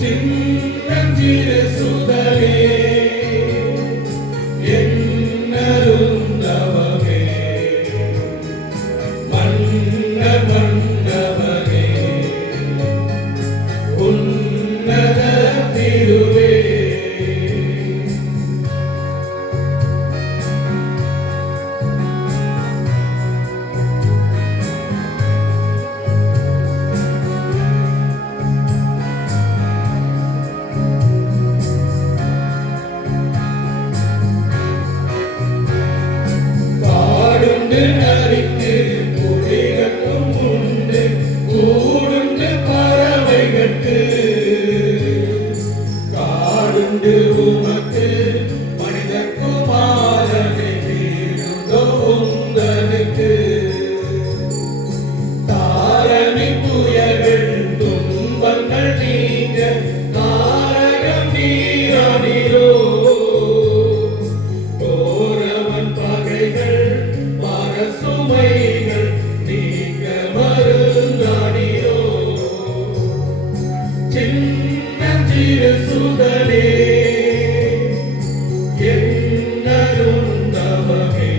சின்னஞ்சிறு சுடரே என்னருந்தவமே மன்ன மன்னவனே உன்னத திருவே நரிக்கு கொடிகட்டும் உண்டு கூடுண்டு பறவைகட்டு காடுண்டு உமக்கு மனித குமாரனை வீடுண்டோ உந்தனுக்கு தாரணி புயல்கள் துன்பங்கள் நீங்க தாரகம் நீரானிரோ கோரவன் பகைகள் சுமைகள் நீங்க மருந்தாடியோ சின்னஞ்சிறு சுடரே என்னருந்தவமே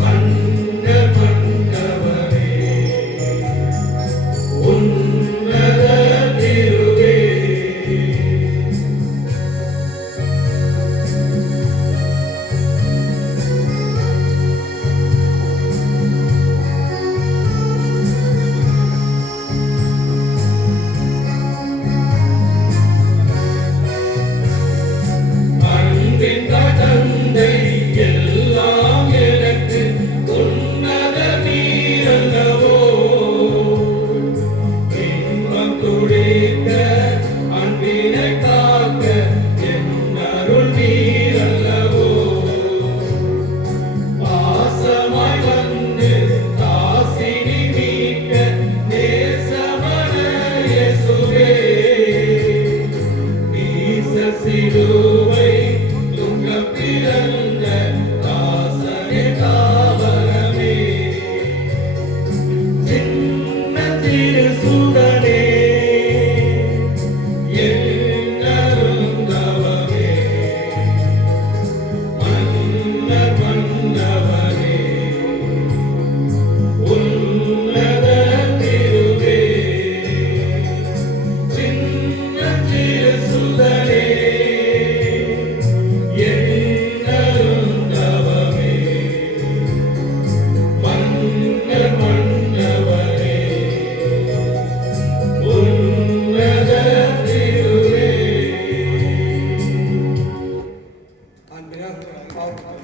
மன்ன மன்னவனே உன்னத திருவே தந்தை எல்லாம் எனக்கு உன்னத நீரல்லவோ இன்பம் துடிக்க அன்பினை காக்க என்னருள் நீரல்லவோ பாசமாய் வந்து தாசினி மீட்க நேசமன இயேசுவே நீச சிலுவை பிறந்த தாசனே தாவரமே சின்னஞ்சிறு சுடரே என்னருந்தவமே மன்ன மன்னவனே உன்னத திருவே சின்னஞ்சிறு சுடரே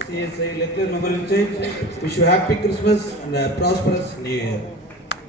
CSI Lecture Memorial Church, wish you happy Christmas and a prosperous New Year.